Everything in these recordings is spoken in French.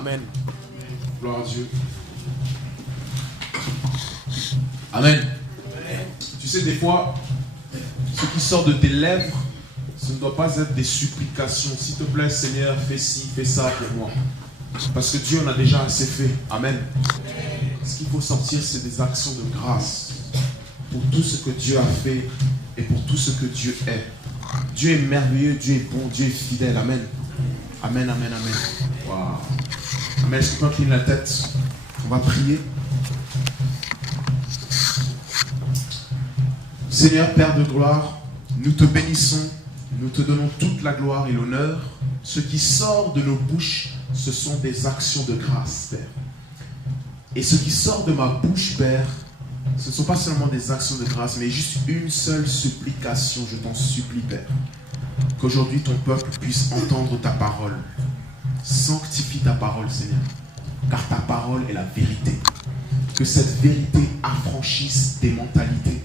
Amen. Gloire à Dieu. Amen. Tu sais, des fois, ce qui sort de tes lèvres, ce ne doit pas être des supplications. S'il te plaît, Seigneur, fais ci, fais ça pour moi. Parce que Dieu en a déjà assez fait. Amen. Ce qu'il faut sortir, c'est des actions de grâce pour tout ce que Dieu a fait et pour tout ce que Dieu est. Dieu est merveilleux, Dieu est bon, Dieu est fidèle. Amen. Amen, amen, amen. Wow. Amen. Est-ce que tu peux incliner la tête? On va prier. Seigneur, Père de gloire, nous te bénissons, nous te donnons toute la gloire et l'honneur. Ce qui sort de nos bouches, ce sont des actions de grâce, Père. Et ce qui sort de ma bouche, Père, ce ne sont pas seulement des actions de grâce, mais juste une seule supplication, je t'en supplie, Père. Qu'aujourd'hui ton peuple puisse entendre ta parole. Sanctifie ta parole, Seigneur, car ta parole est la vérité. Que cette vérité affranchisse des mentalités.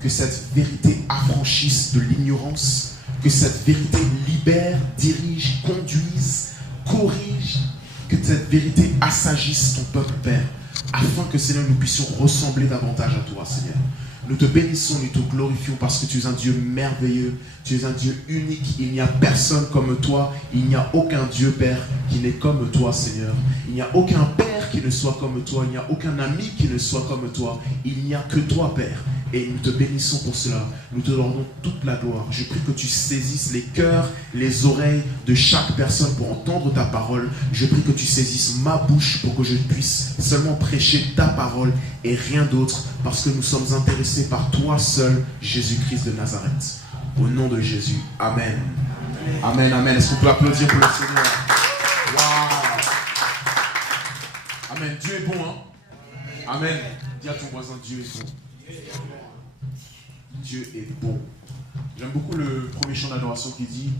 Que cette vérité affranchisse de l'ignorance. Que cette vérité libère, dirige, conduise, corrige. Que cette vérité assagisse ton peuple, Père. Afin que, Seigneur, nous puissions ressembler davantage à toi, Seigneur. Nous te bénissons, nous te glorifions parce que tu es un Dieu merveilleux, tu es un Dieu unique. Il n'y a personne comme toi, il n'y a aucun Dieu, Père, qui n'est comme toi, Seigneur. Il n'y a aucun Père qui ne soit comme toi, il n'y a aucun ami qui ne soit comme toi. Il n'y a que toi, Père. Et nous te bénissons pour cela. Nous te rendons toute la gloire. Je prie que tu saisisses les cœurs, les oreilles de chaque personne pour entendre ta parole. Je prie que tu saisisses ma bouche pour que je puisse seulement prêcher ta parole et rien d'autre, parce que nous sommes intéressés par toi seul, Jésus-Christ de Nazareth. Au nom de Jésus. Amen. Amen, amen. Est-ce qu'on peut applaudir pour le Seigneur? Wow. Amen. Dieu est bon, hein? Amen. Dis à ton voisin, Dieu est bon. Dieu est bon. J'aime beaucoup le premier chant d'adoration qui dit: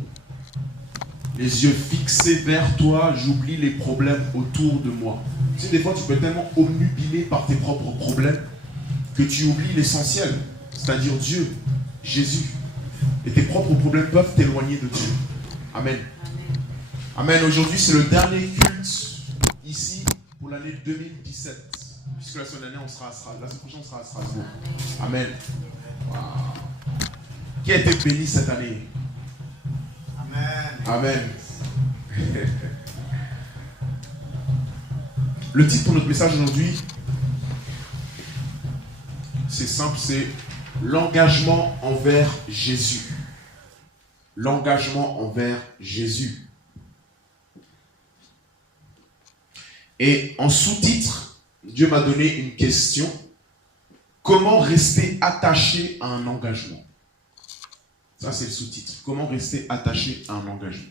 les yeux fixés vers toi, j'oublie les problèmes autour de moi. Tu sais, des fois, tu peux être tellement omnubilé par tes propres problèmes que tu oublies l'essentiel, c'est-à-dire Dieu, Jésus. Et tes propres problèmes peuvent t'éloigner de Dieu. Amen. Amen. Aujourd'hui, c'est le dernier culte ici pour l'année 2017. Puisque la semaine dernière, la semaine prochaine, on sera à Strasbourg. Amen. Wow. Qui a été béni cette année? Amen. Amen. Le titre pour notre message aujourd'hui, c'est simple, c'est l'engagement envers Jésus. L'engagement envers Jésus. Et en sous-titre, Dieu m'a donné une question. Comment rester attaché à un engagement? Ça, c'est le sous-titre. Comment rester attaché à un engagement?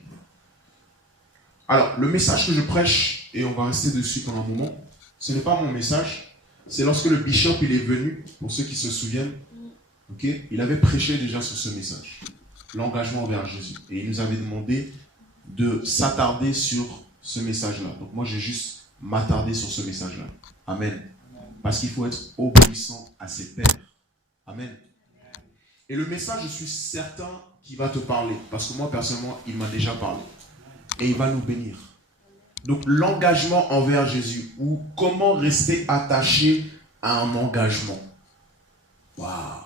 Alors, le message que je prêche, et on va rester dessus pendant un moment, ce n'est pas mon message. C'est lorsque le bishop il est venu, pour ceux qui se souviennent, okay, il avait prêché déjà sur ce message. L'engagement envers Jésus. Et il nous avait demandé de s'attarder sur ce message-là. Donc moi, j'ai juste m'attarder sur ce message-là. Amen. Parce qu'il faut être obéissant à ses pairs. Amen. Et le message, je suis certain qu'il va te parler. Parce que moi, personnellement, il m'a déjà parlé. Et il va nous bénir. Donc, l'engagement envers Jésus. Ou comment rester attaché à un engagement. Waouh.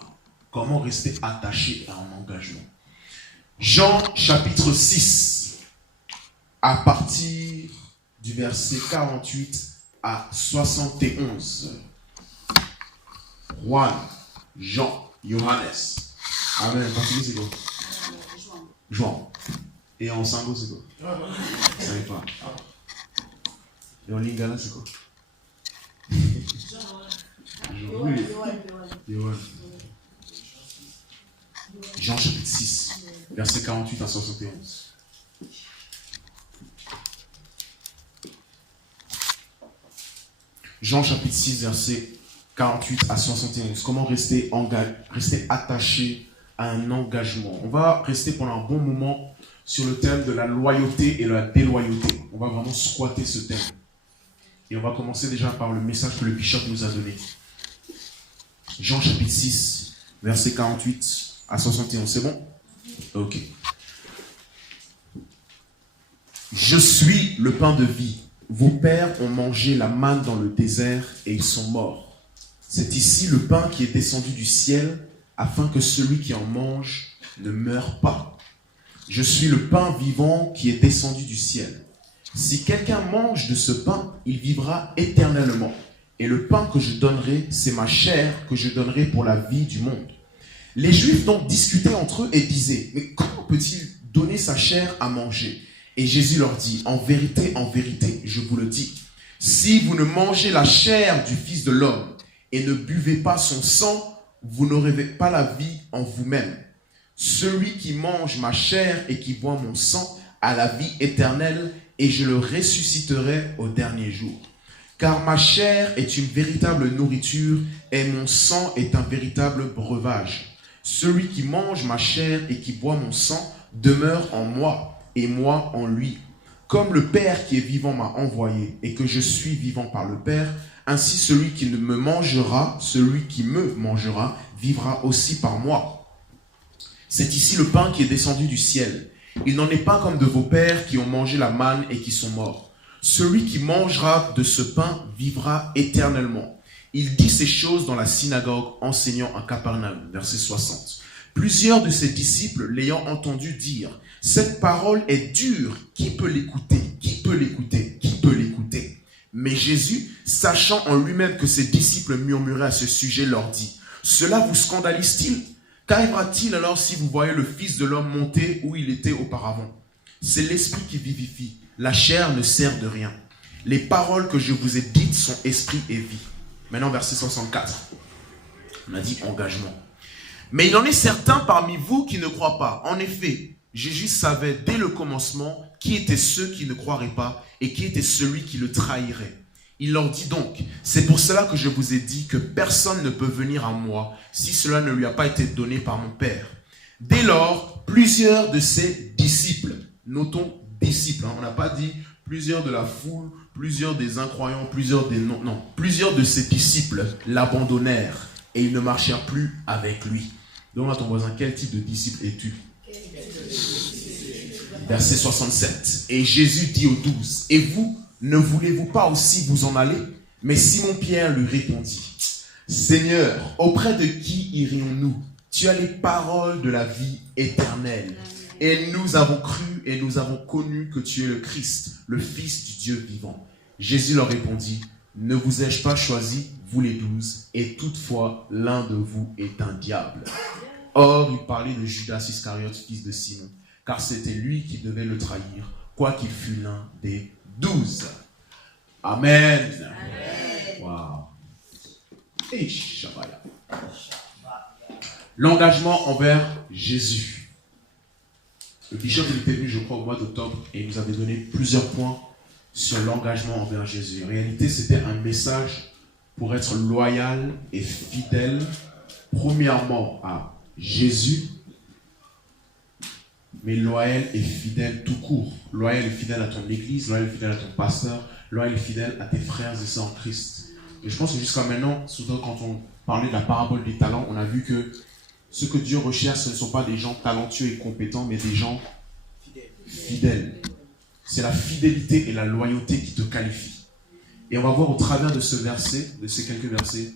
Comment rester attaché à un engagement. Jean chapitre 6. À partir du verset 48 à 71. Juan, Jean, Johannes. Amen. Continue, c'est quoi? Juan. Et en sango, c'est quoi? Je ne savais pas. Et en lingala, c'est quoi? Oui. Johan. Jean chapitre 6, verset 48 à 71. Jean chapitre 6, verset 48 à 71. Comment rester attaché à un engagement. On va rester pendant un bon moment sur le thème de la loyauté et de la déloyauté. On va vraiment squatter ce thème. Et on va commencer déjà par le message que le bishop nous a donné. Jean chapitre 6, verset 48 à 71. C'est bon? Ok. Je suis le pain de vie. vos pères ont mangé la manne dans le désert et ils sont morts. C'est ici le pain qui est descendu du ciel afin que celui qui en mange ne meure pas. Je suis le pain vivant qui est descendu du ciel. Si quelqu'un mange de ce pain, il vivra éternellement. Et le pain que je donnerai, c'est ma chair que je donnerai pour la vie du monde. Les Juifs donc discutaient entre eux et disaient, mais comment peut-il donner sa chair à manger? Et Jésus leur dit, en vérité, je vous le dis, si vous ne mangez la chair du Fils de l'homme et ne buvez pas son sang, vous n'aurez pas la vie en vous-même. Celui qui mange ma chair et qui boit mon sang a la vie éternelle, et je le ressusciterai au dernier jour. Car ma chair est une véritable nourriture et mon sang est un véritable breuvage. Celui qui mange ma chair et qui boit mon sang demeure en moi et moi en lui. Comme le Père qui est vivant m'a envoyé et que je suis vivant par le Père, ainsi celui qui me mangera vivra aussi par moi. C'est ici le pain qui est descendu du ciel. Il n'en est pas comme de vos pères qui ont mangé la manne et qui sont morts. Celui qui mangera de ce pain vivra éternellement. Il dit ces choses dans la synagogue, enseignant à Capernaum, verset 60. Plusieurs de ses disciples l'ayant entendu dire, « Cette parole est dure, qui peut l'écouter? Qui peut l'écouter? Qui peut l'écouter ?» Mais Jésus, sachant en lui-même que ses disciples murmuraient à ce sujet, leur dit, « Cela vous scandalise-t-il? Qu'arrivera-t-il alors si vous voyez le Fils de l'homme monter où il était auparavant? C'est l'esprit qui vivifie, la chair ne sert de rien. Les paroles que je vous ai dites sont esprit et vie. » Maintenant, verset 64. On a dit engagement. « Mais il en est certains parmi vous qui ne croient pas. En effet, Jésus savait dès le commencement qui étaient ceux qui ne croiraient pas et qui était celui qui le trahirait. Il leur dit donc, c'est pour cela que je vous ai dit que personne ne peut venir à moi si cela ne lui a pas été donné par mon Père. Dès lors, plusieurs de ses disciples, notons disciples, on n'a pas dit plusieurs de la foule, plusieurs des incroyants, plusieurs de ses disciples l'abandonnèrent et ils ne marchèrent plus avec lui. Donc à ton voisin, quel type de disciple es-tu? Verset 67. Et Jésus dit aux 12, et vous, ne voulez-vous pas aussi vous en aller? Mais Simon-Pierre lui répondit, Seigneur, auprès de qui irions-nous? Tu as les paroles de la vie éternelle. Et nous avons cru et nous avons connu que tu es le Christ, le Fils du Dieu vivant. Jésus leur répondit, ne vous ai-je pas choisi, vous les 12, et toutefois l'un de vous est un diable. Or, il parlait de Judas Iscariote, fils de Simon, car c'était lui qui devait le trahir, quoiqu'il fût l'un des 12. Amen. Wow. Et Shabaya. L'engagement envers Jésus. Le bishop était venu, je crois, au mois d'octobre et il nous avait donné plusieurs points sur l'engagement envers Jésus. En réalité, c'était un message pour être loyal et fidèle, premièrement à Jésus, mais loyal et fidèle tout court. Loyal et fidèle à ton église, loyal et fidèle à ton pasteur, loyal et fidèle à tes frères et sœurs en Christ. Et je pense que jusqu'à maintenant, surtout quand on parlait de la parabole des talents, on a vu que ce que Dieu recherche, ce ne sont pas des gens talentueux et compétents, mais des gens fidèles. C'est la fidélité et la loyauté qui te qualifient. Et on va voir au travers de ce verset, de ces quelques versets,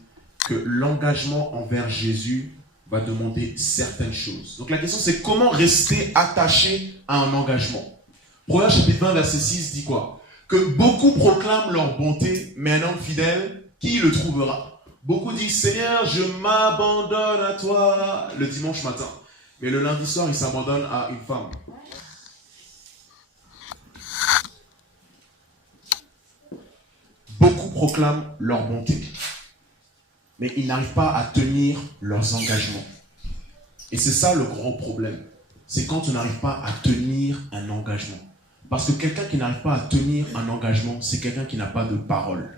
que l'engagement envers Jésus va demander certaines choses. Donc la question c'est comment rester attaché à un engagement. Proverbe chapitre 20 verset 6 dit quoi? Que beaucoup proclament leur bonté, mais un homme fidèle, qui le trouvera? Beaucoup disent Seigneur, je m'abandonne à toi le dimanche matin. Mais le lundi soir, il s'abandonne à une femme. Beaucoup proclament leur bonté, mais ils n'arrivent pas à tenir leurs engagements. Et c'est ça le grand problème. C'est quand on n'arrive pas à tenir un engagement. Parce que quelqu'un qui n'arrive pas à tenir un engagement, c'est quelqu'un qui n'a pas de parole.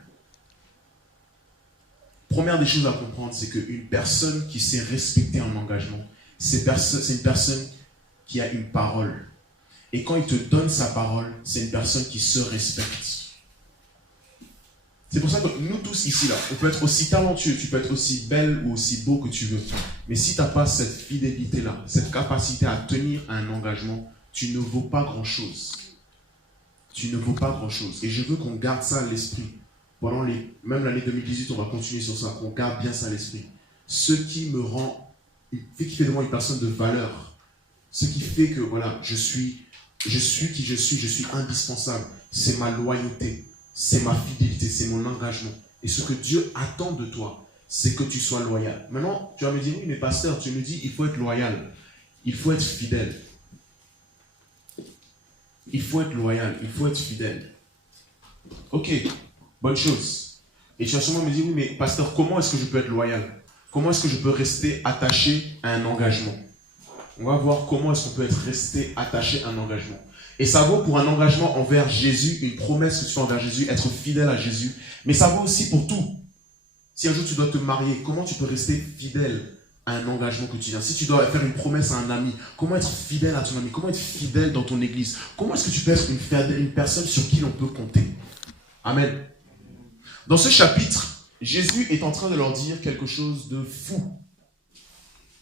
Première des choses à comprendre, c'est qu'une personne qui sait respecter un engagement, c'est une personne qui a une parole. Et quand il te donne sa parole, c'est une personne qui se respecte. C'est pour ça que nous tous ici, là, on peut être aussi talentueux, tu peux être aussi belle ou aussi beau que tu veux. Mais si tu n'as pas cette fidélité-là, cette capacité à tenir un engagement, tu ne vaux pas grand-chose. tu ne vaux pas grand-chose. Et je veux qu'on garde ça à l'esprit. Même l'année 2018, on va continuer sur ça. Qu'on garde bien ça à l'esprit. Ce qui fait de moi une personne de valeur. Ce qui fait que, voilà, je suis qui je suis indispensable. C'est ma loyauté, c'est ma fidélité, c'est mon engagement. Et ce que Dieu attend de toi, c'est que tu sois loyal. Maintenant, tu vas me dire, oui, mais pasteur, tu me dis, il faut être loyal. Il faut être fidèle. Il faut être loyal, il faut être fidèle. Ok, bonne chose. Et tu vas sûrement me dire, oui, mais pasteur, comment est-ce que je peux être loyal? Comment est-ce que je peux rester attaché à un engagement? On va voir comment est-ce qu'on peut rester attaché à un engagement. Et ça vaut pour un engagement envers Jésus, une promesse que tu fais envers Jésus, être fidèle à Jésus. Mais ça vaut aussi pour tout. Si un jour tu dois te marier, comment tu peux rester fidèle à un engagement quotidien? Si tu dois faire une promesse à un ami, comment être fidèle à ton ami? Comment être fidèle dans ton église? Comment est-ce que tu peux être une personne sur qui l'on peut compter? Amen. Dans ce chapitre, Jésus est en train de leur dire quelque chose de fou.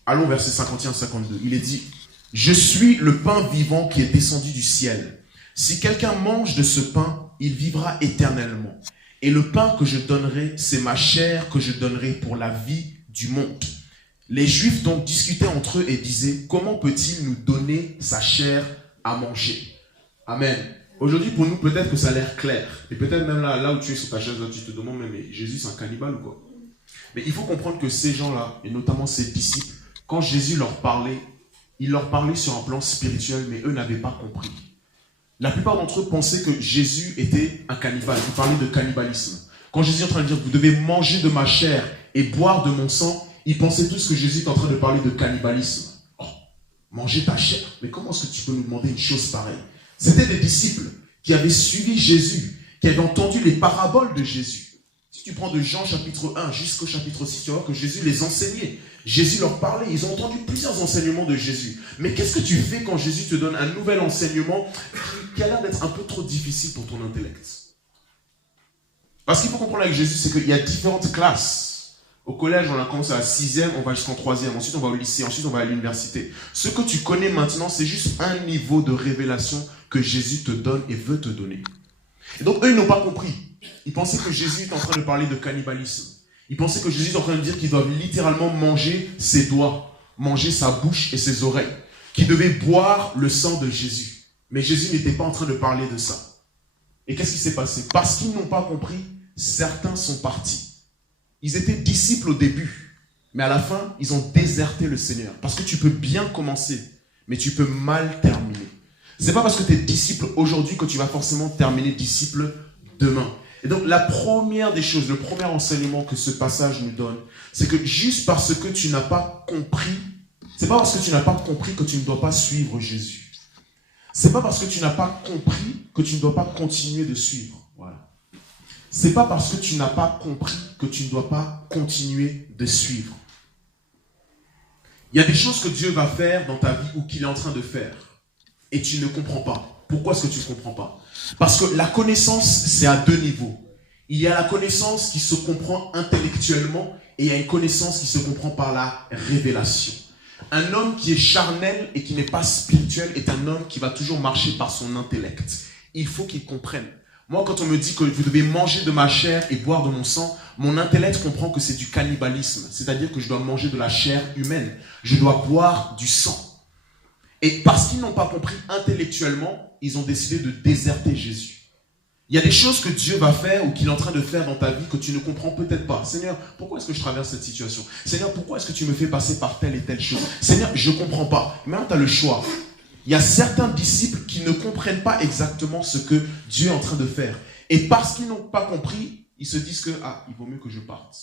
Allons verset 51-52. Il est dit, « Je suis le pain vivant qui est descendu du ciel. Si quelqu'un mange de ce pain, il vivra éternellement. Et le pain que je donnerai, c'est ma chair que je donnerai pour la vie du monde. » Les Juifs donc discutaient entre eux et disaient, « Comment peut-il nous donner sa chair à manger ?» Amen. Aujourd'hui, pour nous, peut-être que ça a l'air clair. Et peut-être même là où tu es sur ta chaise, là, tu te demandes, mais Jésus, c'est un cannibale ou quoi? Mais il faut comprendre que ces gens-là, et notamment ses disciples, quand Jésus leur parlait, il leur parlait sur un plan spirituel, mais eux n'avaient pas compris. La plupart d'entre eux pensaient que Jésus était un cannibale. Il parlait de cannibalisme. Quand Jésus est en train de dire, vous devez manger de ma chair et boire de mon sang, ils pensaient tous que Jésus est en train de parler de cannibalisme. Oh, manger ta chair. Mais comment est-ce que tu peux nous demander une chose pareille? C'était des disciples qui avaient suivi Jésus, qui avaient entendu les paraboles de Jésus. Si tu prends de Jean chapitre 1 jusqu'au chapitre 6, tu vas voir que Jésus les enseignait. Jésus leur parlait. Ils ont entendu plusieurs enseignements de Jésus. Mais qu'est-ce que tu fais quand Jésus te donne un nouvel enseignement qui a l'air d'être un peu trop difficile pour ton intellect? Parce qu'il faut comprendre avec Jésus, c'est qu'il y a différentes classes. Au collège, on a commencé à la 6e, on va jusqu'en 3e. Ensuite, on va au lycée. Ensuite, on va à l'université. Ce que tu connais maintenant, c'est juste un niveau de révélation que Jésus te donne et veut te donner. Et donc, eux, ils n'ont pas compris. Ils pensaient que Jésus est en train de parler de cannibalisme. Ils pensaient que Jésus est en train de dire qu'ils doivent littéralement manger ses doigts, manger sa bouche et ses oreilles, qu'ils devaient boire le sang de Jésus. Mais Jésus n'était pas en train de parler de ça. Et qu'est-ce qui s'est passé? Parce qu'ils n'ont pas compris, certains sont partis. Ils étaient disciples au début, mais à la fin, ils ont déserté le Seigneur. Parce que tu peux bien commencer, mais tu peux mal terminer. Ce n'est pas parce que tu es disciple aujourd'hui que tu vas forcément terminer disciple demain. Et donc, la première des choses, le premier enseignement que ce passage nous donne, c'est que juste parce que tu n'as pas compris, c'est pas parce que tu n'as pas compris que tu ne dois pas suivre Jésus. C'est pas parce que tu n'as pas compris que tu ne dois pas continuer de suivre. Voilà. C'est pas parce que tu n'as pas compris que tu ne dois pas continuer de suivre. Il y a des choses que Dieu va faire dans ta vie ou qu'il est en train de faire. Et tu ne comprends pas. Pourquoi est-ce que tu ne comprends pas? Parce que la connaissance, c'est à deux niveaux. Il y a la connaissance qui se comprend intellectuellement et il y a une connaissance qui se comprend par la révélation. Un homme qui est charnel et qui n'est pas spirituel est un homme qui va toujours marcher par son intellect. Il faut qu'il comprenne. Moi, quand on me dit que vous devez manger de ma chair et boire de mon sang, mon intellect comprend que c'est du cannibalisme. C'est-à-dire que je dois manger de la chair humaine. Je dois boire du sang. Et parce qu'ils n'ont pas compris intellectuellement, ils ont décidé de déserter Jésus. Il y a des choses que Dieu va faire ou qu'il est en train de faire dans ta vie que tu ne comprends peut-être pas. Seigneur, pourquoi est-ce que je traverse cette situation? Seigneur, pourquoi est-ce que tu me fais passer par telle et telle chose? Seigneur, je ne comprends pas. Maintenant, tu as le choix. Il y a certains disciples qui ne comprennent pas exactement ce que Dieu est en train de faire. Et parce qu'ils n'ont pas compris, ils se disent que il vaut mieux que je parte.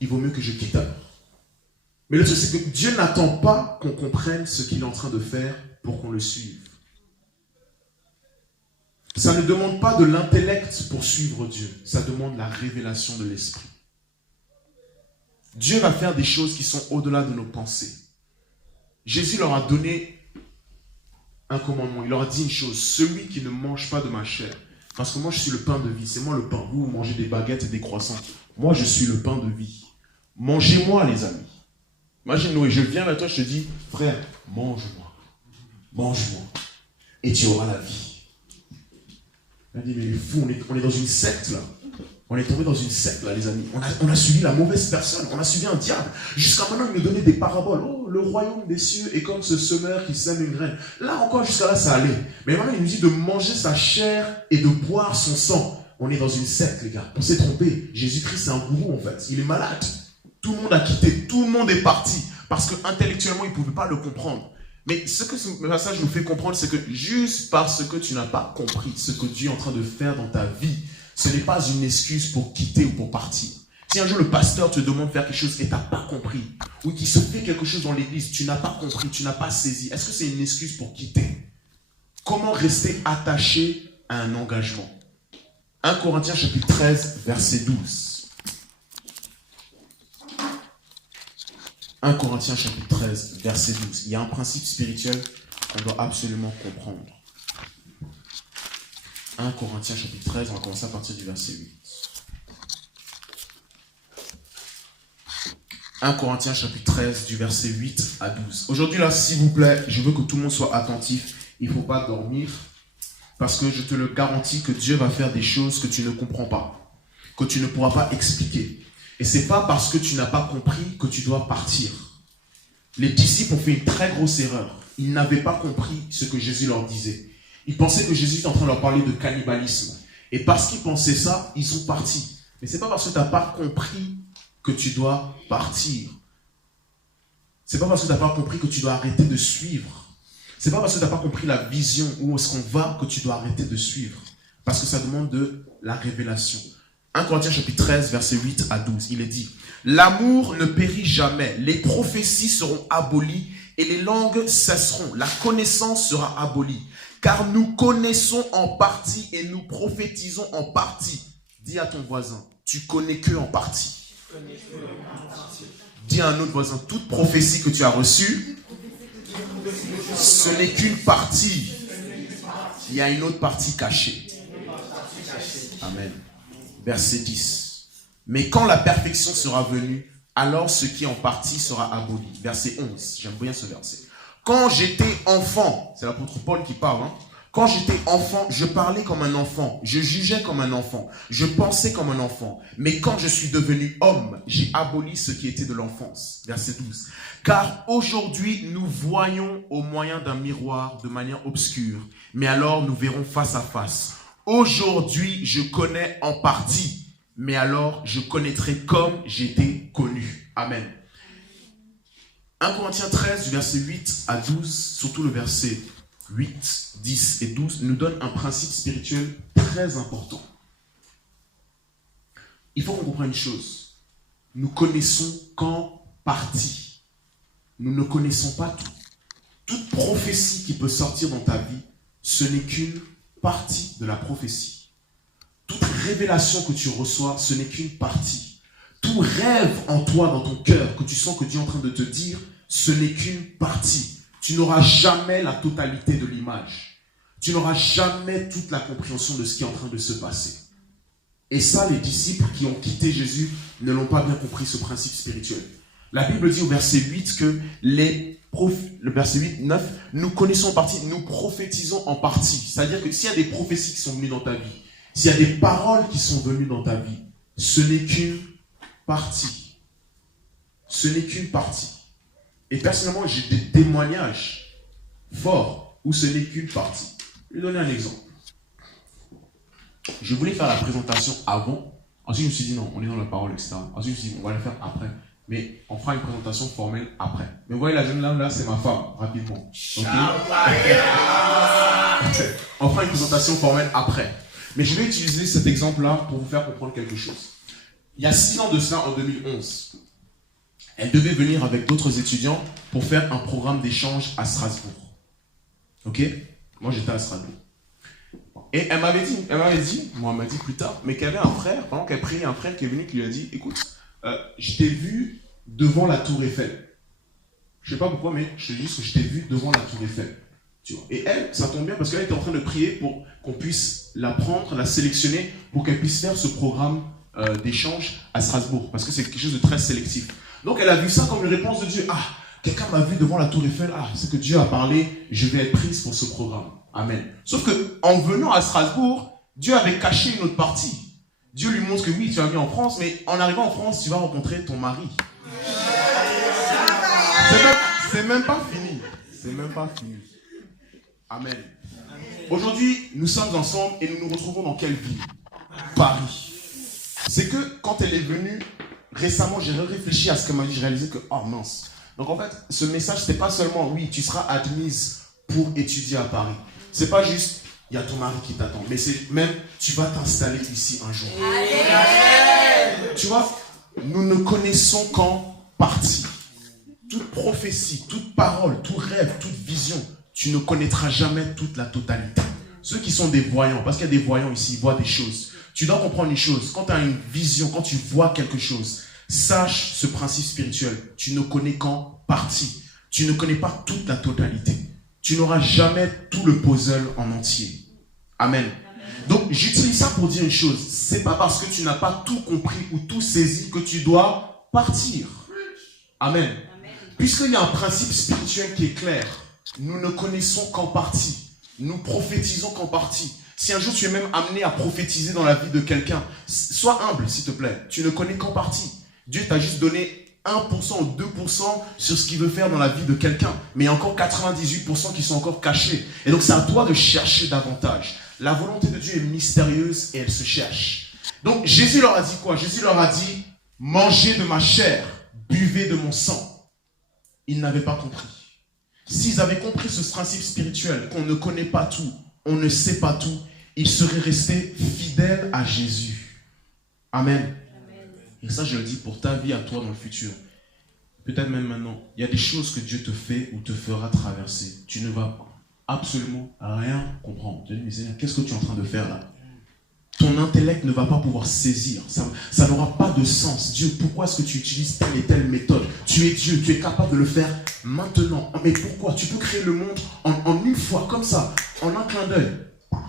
Il vaut mieux que je quitte alors. Mais le truc, c'est que Dieu n'attend pas qu'on comprenne ce qu'il est en train de faire pour qu'on le suive. Ça ne demande pas de l'intellect pour suivre Dieu. Ça demande la révélation de l'esprit. Dieu va faire des choses qui sont au-delà de nos pensées. Jésus leur a donné un commandement. Il leur a dit une chose. Celui qui ne mange pas de ma chair. Parce que moi, je suis le pain de vie. C'est moi le pain. Vous mangez des baguettes et des croissants. Moi, je suis le pain de vie. Mangez-moi, les amis. Imagine, Noé, je viens vers toi, je te dis, frère, mange-moi. Mange-moi. Et tu auras la vie. Elle dit, mais les fous, on est dans une secte là. On est tombé dans une secte là, les amis. On a suivi la mauvaise personne, on a suivi un diable. Jusqu'à maintenant, il nous donnait des paraboles. Oh, le royaume des cieux est comme ce semeur qui sème une graine. Là encore, jusqu'à là, ça allait. Mais maintenant, il nous dit de manger sa chair et de boire son sang. On est dans une secte, les gars. On s'est trompé. Jésus-Christ, c'est un gourou, en fait. Il est malade. Tout le monde a quitté. Tout le monde est parti. Parce qu'intellectuellement, il ne pouvait pas le comprendre. Mais ce que ce passage nous fait comprendre, c'est que juste parce que tu n'as pas compris ce que Dieu est en train de faire dans ta vie, ce n'est pas une excuse pour quitter ou pour partir. Si un jour le pasteur te demande de faire quelque chose et tu n'as pas compris, ou qu'il se fait quelque chose dans l'église, tu n'as pas compris, tu n'as pas saisi, est-ce que c'est une excuse pour quitter? Comment rester attaché à un engagement? 1 Corinthiens chapitre 13, verset 12. 1 Corinthiens chapitre 13, verset 12. Il y a un principe spirituel qu'on doit absolument comprendre. 1 Corinthiens chapitre 13, on va commencer à partir du verset 8. 1 Corinthiens chapitre 13, du verset 8 à 12. Aujourd'hui là, s'il vous plaît, je veux que tout le monde soit attentif. Il ne faut pas dormir, parce que je te le garantis que Dieu va faire des choses que tu ne comprends pas, que tu ne pourras pas expliquer. Et ce n'est pas parce que tu n'as pas compris que tu dois partir. Les disciples ont fait une très grosse erreur. Ils n'avaient pas compris ce que Jésus leur disait. Ils pensaient que Jésus était en train de leur parler de cannibalisme. Et parce qu'ils pensaient ça, ils sont partis. Mais ce n'est pas parce que tu n'as pas compris que tu dois partir. Ce n'est pas parce que tu n'as pas compris que tu dois arrêter de suivre. Ce n'est pas parce que tu n'as pas compris la vision, où est-ce qu'on va, que tu dois arrêter de suivre. Parce que ça demande de la révélation. 1 Corinthiens chapitre 13, verset 8 à 12, il est dit, « L'amour ne périt jamais, les prophéties seront abolies et les langues cesseront, la connaissance sera abolie. Car nous connaissons en partie et nous prophétisons en partie. » Dis à ton voisin, tu connais que en partie. Dis à un autre voisin, toute prophétie que tu as reçue, ce n'est qu'une partie. Il y a une autre partie cachée. Amen. Verset 10. Mais quand la perfection sera venue, alors ce qui est en partie sera aboli. Verset 11. J'aime bien ce verset. Quand j'étais enfant, c'est l'apôtre Paul qui parle, hein. Quand j'étais enfant, je parlais comme un enfant, je jugeais comme un enfant, je pensais comme un enfant. Mais quand je suis devenu homme, j'ai aboli ce qui était de l'enfance. Verset 12. Car aujourd'hui, nous voyons au moyen d'un miroir de manière obscure, mais alors nous verrons face à face. Aujourd'hui, je connais en partie, mais alors je connaîtrai comme j'étais connu. Amen. 1 Corinthiens 13, du verset 8 à 12, surtout le verset 8, 10 et 12, nous donne un principe spirituel très important. Il faut qu'on comprenne une chose. Nous connaissons qu'en partie. Nous ne connaissons pas tout. Toute prophétie qui peut sortir dans ta vie, ce n'est qu'une partie de la prophétie. Toute révélation que tu reçois, ce n'est qu'une partie. Tout rêve en toi, dans ton cœur, que tu sens que Dieu est en train de te dire, ce n'est qu'une partie. Tu n'auras jamais la totalité de l'image. Tu n'auras jamais toute la compréhension de ce qui est en train de se passer. Et ça, les disciples qui ont quitté Jésus ne l'ont pas bien compris, ce principe spirituel. La Bible dit au verset 8 que le verset 8, 9, nous connaissons en partie, nous prophétisons en partie. C'est-à-dire que s'il y a des prophéties qui sont venues dans ta vie, s'il y a des paroles qui sont venues dans ta vie, ce n'est qu'une partie. Ce n'est qu'une partie. Et personnellement, j'ai des témoignages forts où ce n'est qu'une partie. Je vais donner un exemple. Je voulais faire la présentation avant. Ensuite, je me suis dit non, on est dans la parole, etc. Ensuite, je me suis dit on va la faire après. Mais on fera une présentation formelle après. Mais vous voyez, la jeune dame là, c'est ma femme, rapidement. Okay? On fera une présentation formelle après. Mais je vais utiliser cet exemple-là pour vous faire comprendre quelque chose. Il y a 6 ans de cela, en 2011, elle devait venir avec d'autres étudiants pour faire un programme d'échange à Strasbourg. Ok? Moi, j'étais à Strasbourg. Et elle m'a dit plus tard, mais qu'il y avait un frère, pendant qu'elle priait, un frère qui est venu qui lui a dit, écoute, je t'ai vu devant la tour Eiffel. Je ne sais pas pourquoi, mais je te dis juste que je t'ai vu devant la tour Eiffel. Tu vois. Et elle, ça tombe bien parce qu'elle était en train de prier pour qu'on puisse la prendre, la sélectionner, pour qu'elle puisse faire ce programme d'échange à Strasbourg. Parce que c'est quelque chose de très sélectif. Donc elle a vu ça comme une réponse de Dieu. Ah, quelqu'un m'a vu devant la tour Eiffel. Ah, c'est que Dieu a parlé, je vais être prise pour ce programme. Amen. Sauf que en venant à Strasbourg, Dieu avait caché une autre partie. Dieu lui montre que oui, tu vas venir en France, mais en arrivant en France, tu vas rencontrer ton mari. C'est même pas fini. C'est même pas fini. Amen. Aujourd'hui, nous sommes ensemble et nous nous retrouvons dans quelle ville? Paris. C'est que quand elle est venue, récemment, j'ai réfléchi à ce qu'elle m'a dit, j'ai réalisé que, oh mince. Donc en fait, ce message, c'était pas seulement, oui, tu seras admise pour étudier à Paris. C'est pas juste, il y a ton mari qui t'attend, mais c'est même, tu vas t'installer ici un jour. Amen. Tu vois, nous ne connaissons qu'en partie. Toute prophétie, toute parole, tout rêve, toute vision, tu ne connaîtras jamais toute la totalité. Ceux qui sont des voyants, parce qu'il y a des voyants ici, ils voient des choses. Tu dois comprendre une chose, quand tu as une vision, quand tu vois quelque chose, sache ce principe spirituel, tu ne connais qu'en partie. Tu ne connais pas toute la totalité. Tu n'auras jamais tout le puzzle en entier. Amen. Donc j'utilise ça pour dire une chose, c'est pas parce que tu n'as pas tout compris ou tout saisi que tu dois partir. Amen. Puisqu'il y a un principe spirituel qui est clair, nous ne connaissons qu'en partie. Nous prophétisons qu'en partie. Si un jour tu es même amené à prophétiser dans la vie de quelqu'un, sois humble s'il te plaît. Tu ne connais qu'en partie. Dieu t'a juste donné 1% ou 2% sur ce qu'il veut faire dans la vie de quelqu'un. Mais il y a encore 98% qui sont encore cachés. Et donc c'est à toi de chercher davantage. La volonté de Dieu est mystérieuse et elle se cherche. Donc Jésus leur a dit quoi? Jésus leur a dit, mangez de ma chair, buvez de mon sang. Ils n'avaient pas compris. S'ils avaient compris ce principe spirituel, qu'on ne connaît pas tout, on ne sait pas tout, ils seraient restés fidèles à Jésus. Amen. Et ça, je le dis pour ta vie à toi dans le futur. Peut-être même maintenant. Il y a des choses que Dieu te fait ou te fera traverser. Tu ne vas absolument rien comprendre. Tu te dis, mais Seigneur, qu'est-ce que tu es en train de faire là? Ton intellect ne va pas pouvoir saisir. Ça n'aura pas de sens. Dieu, pourquoi est-ce que tu utilises telle et telle méthode? Tu es Dieu, tu es capable de le faire maintenant. Mais pourquoi? Tu peux créer le monde en une fois, comme ça, en un clin d'œil.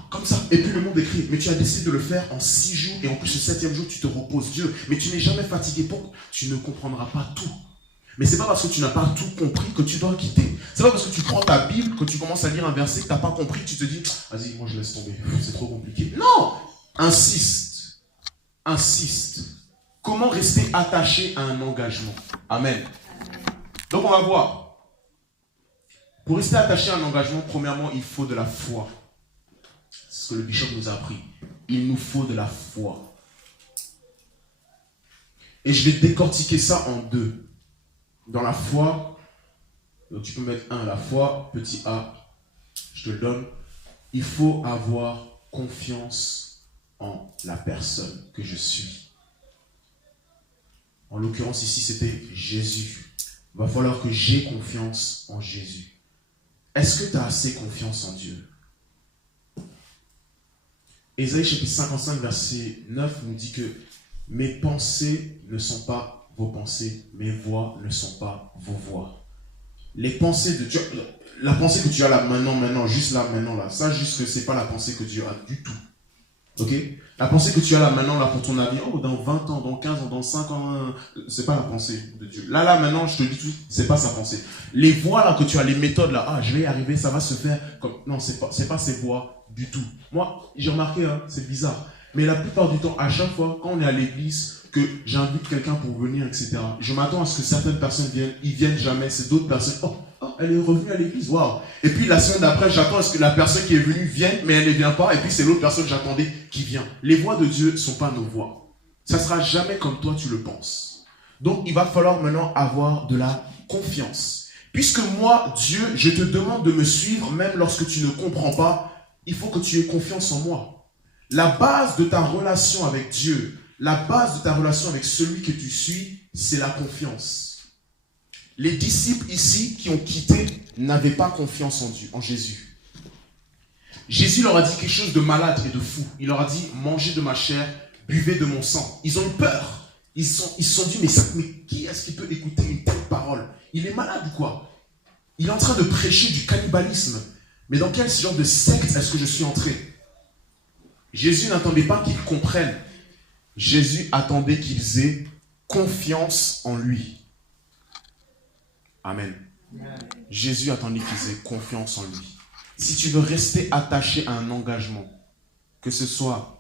Comme ça, et puis le monde est créé. Mais tu as décidé de le faire en 6 jours, et en plus le 7e jour, tu te reposes. Dieu, mais tu n'es jamais fatigué. Pourquoi? Tu ne comprendras pas tout. Mais c'est pas parce que tu n'as pas tout compris que tu dois quitter. C'est pas parce que tu prends ta Bible, que tu commences à lire un verset que tu n'as pas compris, tu te dis, vas-y, moi je laisse tomber, c'est trop compliqué. Non! Insiste. Insiste. Comment rester attaché à un engagement? Amen. Donc on va voir. Pour rester attaché à un engagement, premièrement, il faut de la foi. C'est ce que le bishop nous a appris. Il nous faut de la foi. Et je vais décortiquer ça en deux. Dans la foi, donc tu peux mettre 1, la foi, petit a, je te le donne. Il faut avoir confiance en la personne que je suis. En l'occurrence ici, c'était Jésus. Il va falloir que j'ai confiance en Jésus. Est-ce que tu as assez confiance en Dieu? Ésaïe chapitre 55, verset 9 nous dit que mes pensées ne sont pas vos pensées, mes voix ne sont pas vos voix. Les pensées de Dieu, la pensée que tu as là maintenant, juste là, maintenant là, ça juste que c'est pas la pensée que Dieu a du tout. Ok? La pensée que tu as là maintenant là pour ton avenir, oh, dans 20 ans, dans 15 ans, dans 5 ans, c'est pas la pensée de Dieu. Là, maintenant, je te dis tout, c'est pas sa pensée. Les voies là que tu as, les méthodes là, je vais y arriver, ça va se faire comme. Non, c'est pas ces voies du tout. Moi, j'ai remarqué, c'est bizarre. Mais la plupart du temps, à chaque fois, quand on est à l'église, que j'invite quelqu'un pour venir, etc., je m'attends à ce que certaines personnes viennent, ils viennent jamais, c'est d'autres personnes, oh, elle est revenue à l'église, waouh. Et puis la semaine d'après, j'attends à ce que la personne qui est venue vienne, mais elle ne vient pas, et puis c'est l'autre personne que j'attendais qui vient. Les voix de Dieu ne sont pas nos voix. Ça ne sera jamais comme toi tu le penses. Donc il va falloir maintenant avoir de la confiance. Puisque moi, Dieu, je te demande de me suivre, même lorsque tu ne comprends pas, il faut que tu aies confiance en moi. La base de ta relation avec Dieu, la base de ta relation avec celui que tu suis, c'est la confiance. Les disciples ici qui ont quitté n'avaient pas confiance en Dieu, en Jésus. Jésus leur a dit quelque chose de malade et de fou. Il leur a dit, mangez de ma chair, buvez de mon sang. Ils ont eu peur. Ils se sont dit, mais qui est-ce qui peut écouter une telle parole? Il est malade ou quoi? Il est en train de prêcher du cannibalisme. Mais dans quel genre de secte est-ce que je suis entré? Jésus n'attendait pas qu'ils comprennent. Jésus attendait qu'ils aient confiance en lui. Amen. Jésus attendait qu'ils aient confiance en lui. Si tu veux rester attaché à un engagement, que ce soit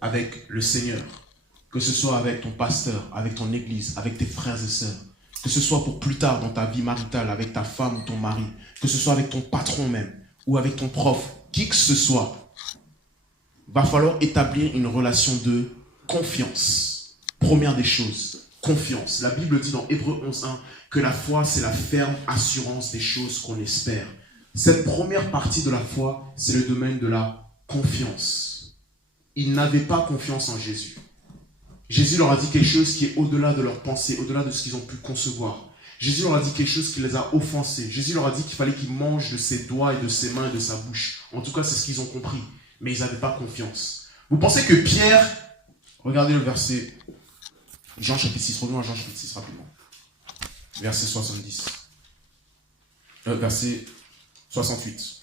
avec le Seigneur, que ce soit avec ton pasteur, avec ton église, avec tes frères et sœurs, que ce soit pour plus tard dans ta vie maritale, avec ta femme ou ton mari, que ce soit avec ton patron même, ou avec ton prof, qui que ce soit, va falloir établir une relation de confiance. Première des choses, confiance. La Bible dit dans Hébreux 11.1 que la foi, c'est la ferme assurance des choses qu'on espère. Cette première partie de la foi, c'est le domaine de la confiance. Ils n'avaient pas confiance en Jésus. Jésus leur a dit quelque chose qui est au-delà de leurs pensées, au-delà de ce qu'ils ont pu concevoir. Jésus leur a dit quelque chose qui les a offensés. Jésus leur a dit qu'il fallait qu'ils mangent de ses doigts et de ses mains et de sa bouche. En tout cas, c'est ce qu'ils ont compris. Mais ils n'avaient pas confiance. Vous pensez que Pierre, regardez le verset, Jean chapitre 6, revenons à Jean chapitre 6 rapidement. Verset 70. Verset 68.